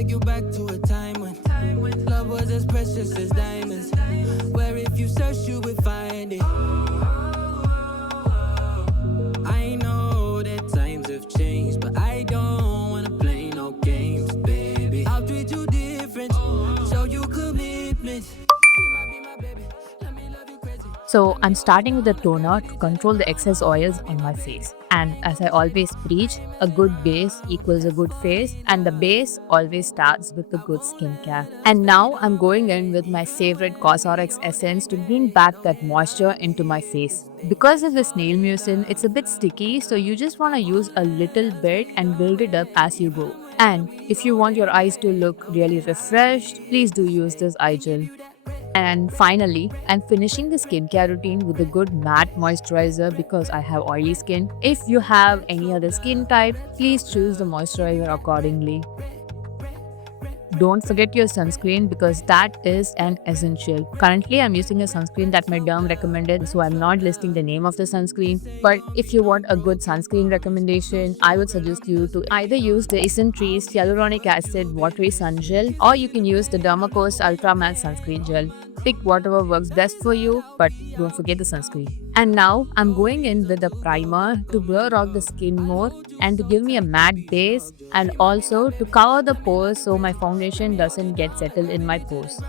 take you back to a time when love was as precious as diamonds. Where if you search, you would find it. I know that times have changed, but I don't wanna play no games, baby. I'll treat you different, show you commitment. Be my baby, let me love you crazy. So I'm starting with the toner to control the excess oils on my face. And as I always preach, a good base equals a good face, and the base always starts with the good skincare. And now I'm going in with my favorite Cosrx essence to bring back that moisture into my face. Because of the snail mucin, it's a bit sticky, so you just want to use a little bit and build it up as you go. And if you want your eyes to look really refreshed, please do use this eye gel. And finally, I'm finishing the skincare routine with a good matte moisturizer because I have oily skin. If you have any other skin type, please choose the moisturizer accordingly. Don't forget your sunscreen because that is an essential. Currently, I'm using a sunscreen that my derm recommended, so I'm not listing the name of the sunscreen. But if you want a good sunscreen recommendation, I would suggest you to either use the Isentree's Hyaluronic Acid Watery Sun Gel, or you can use the Dermaco's Ultra Matte Sunscreen Gel. Pick whatever works best for you, but don't forget the sunscreen. And now I'm going in with a primer to blur out the skin more and to give me a matte base, and also to cover the pores so my foundation doesn't get settled in my pores.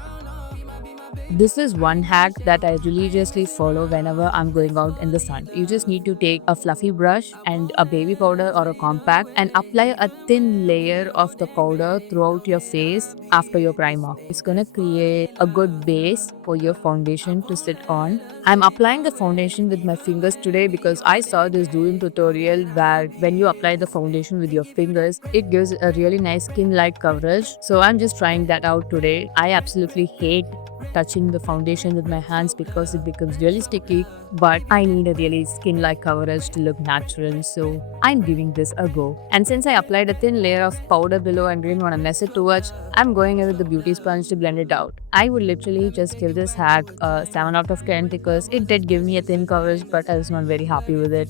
This is one hack that I religiously follow whenever I'm going out in the sun. You just need to take a fluffy brush and a baby powder or a compact and apply a thin layer of the powder throughout your face after your primer. It's gonna create a good base for your foundation to sit on. I'm applying the foundation with my fingers today because I saw this doing tutorial where when you apply the foundation with your fingers, it gives a really nice skin-like coverage. So I'm just trying that out today. I absolutely hate touching the foundation with my hands because it becomes really sticky, but I need a really skin-like coverage to look natural, so I'm giving this a go. And since I applied a thin layer of powder below and didn't want to mess it too much, I'm going in with the beauty sponge to blend it out. I would literally just give this hack a 7 out of 10 because it did give me a thin coverage, but I was not very happy with it.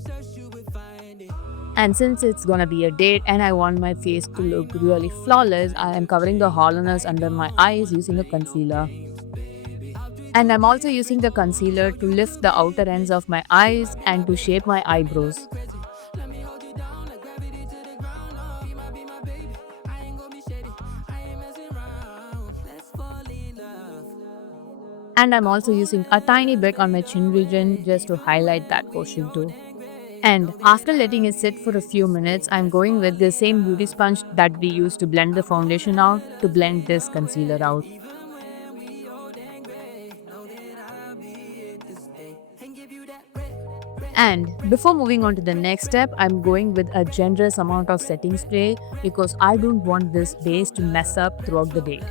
And since it's gonna be a date and I want my face to look really flawless, I am covering the hollowness under my eyes using a concealer. And I'm also using the concealer to lift the outer ends of my eyes and to shape my eyebrows. And I'm also using a tiny bit on my chin region just to highlight that portion too. And after letting it sit for a few minutes, I'm going with the same beauty sponge that we used to blend the foundation out to blend this concealer out. And before moving on to the next step, I'm going with a generous amount of setting spray because I don't want this base to mess up throughout the day.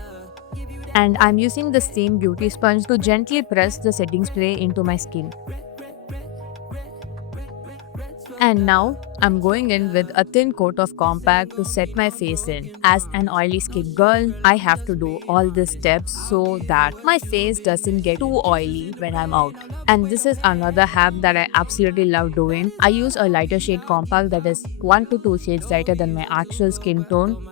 And I'm using the same beauty sponge to gently press the setting spray into my skin. And now, I'm going in with a thin coat of compact to set my face in. As an oily skin girl, I have to do all these steps so that my face doesn't get too oily when I'm out. And this is another hack that I absolutely love doing. I use a lighter shade compact that is 1 to 2 shades lighter than my actual skin tone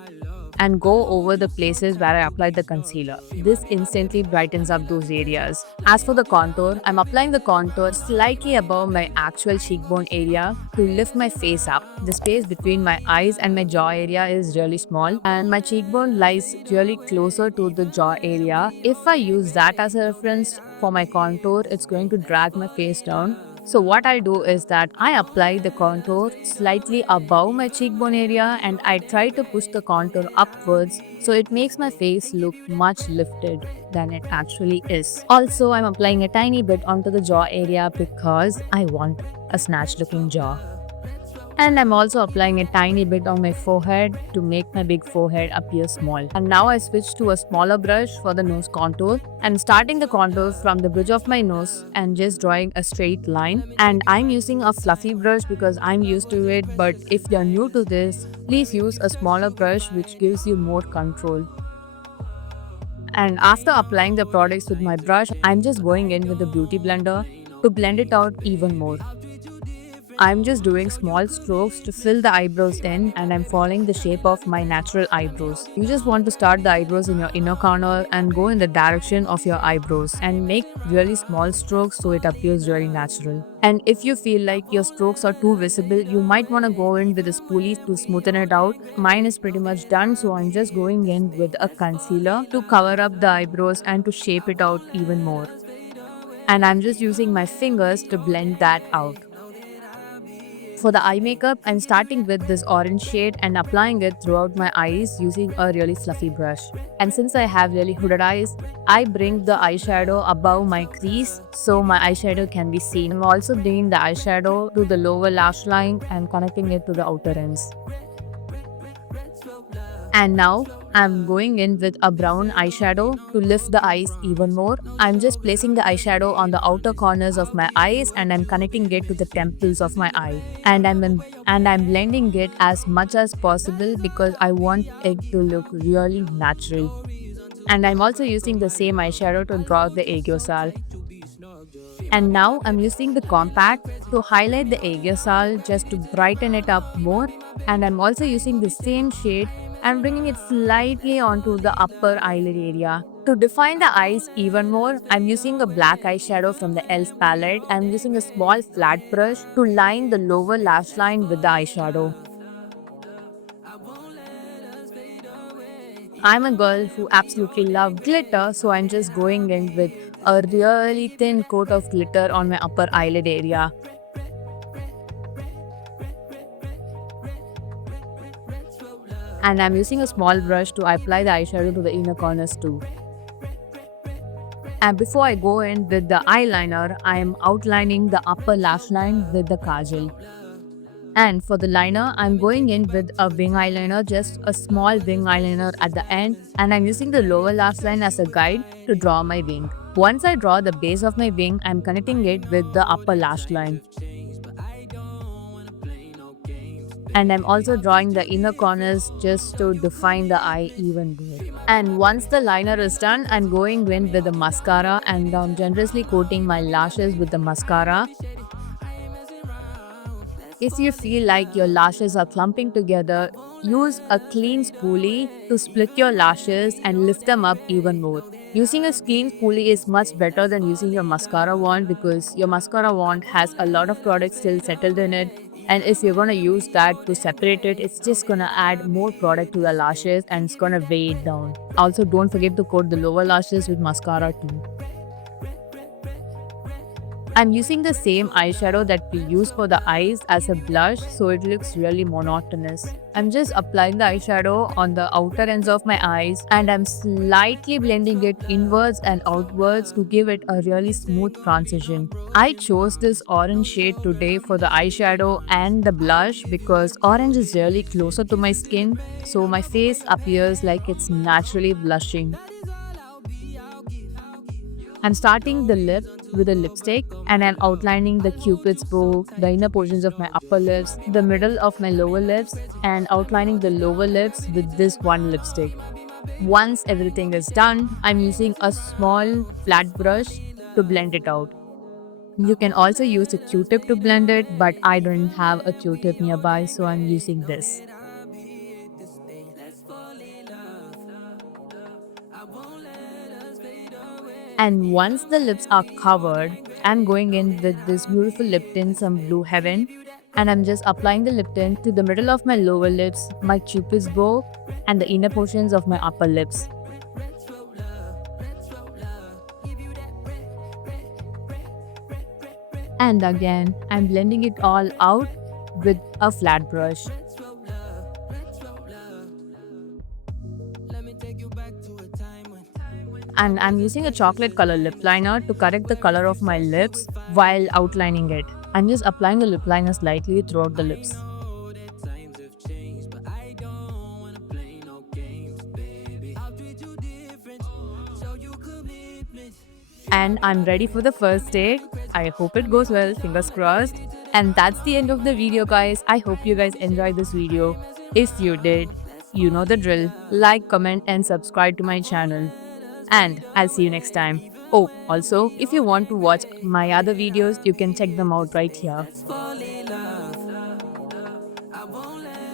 and go over the places where I applied the concealer. This instantly brightens up those areas. As for the contour, I'm applying the contour slightly above my actual cheekbone area to lift my face up. The space between my eyes and my jaw area is really small and my cheekbone lies really closer to the jaw area. If I use that as a reference for my contour, it's going to drag my face down. So what I do is that I apply the contour slightly above my cheekbone area and I try to push the contour upwards so it makes my face look much lifted than it actually is. Also, I'm applying a tiny bit onto the jaw area because I want a snatched looking jaw. And I'm also applying a tiny bit on my forehead to make my big forehead appear small. And now I switch to a smaller brush for the nose contour. I'm starting the contour from the bridge of my nose and just drawing a straight line. And I'm using a fluffy brush because I'm used to it, but if you're new to this, please use a smaller brush which gives you more control. And after applying the products with my brush, I'm just going in with the beauty blender to blend it out even more. I'm just doing small strokes to fill the eyebrows in, and I'm following the shape of my natural eyebrows. You just want to start the eyebrows in your inner corner and go in the direction of your eyebrows and make really small strokes so it appears really natural. And if you feel like your strokes are too visible, you might want to go in with a spoolie to smoothen it out. Mine is pretty much done, so I'm just going in with a concealer to cover up the eyebrows and to shape it out even more. And I'm just using my fingers to blend that out. For the eye makeup, I'm starting with this orange shade and applying it throughout my eyes using a really fluffy brush. And since I have really hooded eyes, I bring the eyeshadow above my crease so my eyeshadow can be seen. I'm also bringing the eyeshadow to the lower lash line and connecting it to the outer ends. And now I'm going in with a brown eyeshadow to lift the eyes even more. I'm just placing the eyeshadow on the outer corners of my eyes and I'm connecting it to the temples of my eye. And I'm blending it as much as possible because I want it to look really natural. And I'm also using the same eyeshadow to draw the aegyosal. And now I'm using the compact to highlight the aegyosal just to brighten it up more. And I'm also using the same shade and bringing it slightly onto the upper eyelid area. To define the eyes even more, I'm using a black eyeshadow from the e.l.f. palette. I'm using a small flat brush to line the lower lash line with the eyeshadow. I'm a girl who absolutely loves glitter, so I'm just going in with a really thin coat of glitter on my upper eyelid area. And I'm using a small brush to apply the eyeshadow to the inner corners too. And before I go in with the eyeliner, I am outlining the upper lash line with the kajal. And for the liner, I'm going in with a wing eyeliner, just a small wing eyeliner at the end, and I'm using the lower lash line as a guide to draw my wing. Once I draw the base of my wing, I'm connecting it with the upper lash line. And I'm also drawing the inner corners just to define the eye even more. And once the liner is done, I'm going in with the mascara and I'm generously coating my lashes with the mascara. If you feel like your lashes are clumping together, use a clean spoolie to split your lashes and lift them up even more. Using a clean spoolie is much better than using your mascara wand because your mascara wand has a lot of product still settled in it. And if you're going to use that to separate it, it's just going to add more product to the lashes and it's going to weigh it down. Also, don't forget to coat the lower lashes with mascara too. I'm using the same eyeshadow that we use for the eyes as a blush so it looks really monotonous. I'm just applying the eyeshadow on the outer ends of my eyes and I'm slightly blending it inwards and outwards to give it a really smooth transition. I chose this orange shade today for the eyeshadow and the blush because orange is really closer to my skin, so my face appears like it's naturally blushing. I'm starting the lip with a lipstick and I'm outlining the cupid's bow, the inner portions of my upper lips, the middle of my lower lips and outlining the lower lips with this one lipstick. Once everything is done, I'm using a small flat brush to blend it out. You can also use a Q-tip to blend it, but I don't have a Q-tip nearby, so I'm using this. And once the lips are covered, I'm going in with this beautiful lip tint from Blue Heaven. And I'm just applying the lip tint to the middle of my lower lips, my cupid's bow, and the inner portions of my upper lips. And again, I'm blending it all out with a flat brush. And I'm using a chocolate color lip liner to correct the color of my lips while outlining it. I'm just applying the lip liner slightly throughout the lips. And I'm ready for the first date. I hope it goes well, fingers crossed. And that's the end of the video, guys. I hope you guys enjoyed this video. If you did, you know the drill. Like, comment and subscribe to my channel. And I'll see you next time. Oh, also, if you want to watch my other videos, you can check them out right here. Let's fall in love. I won't let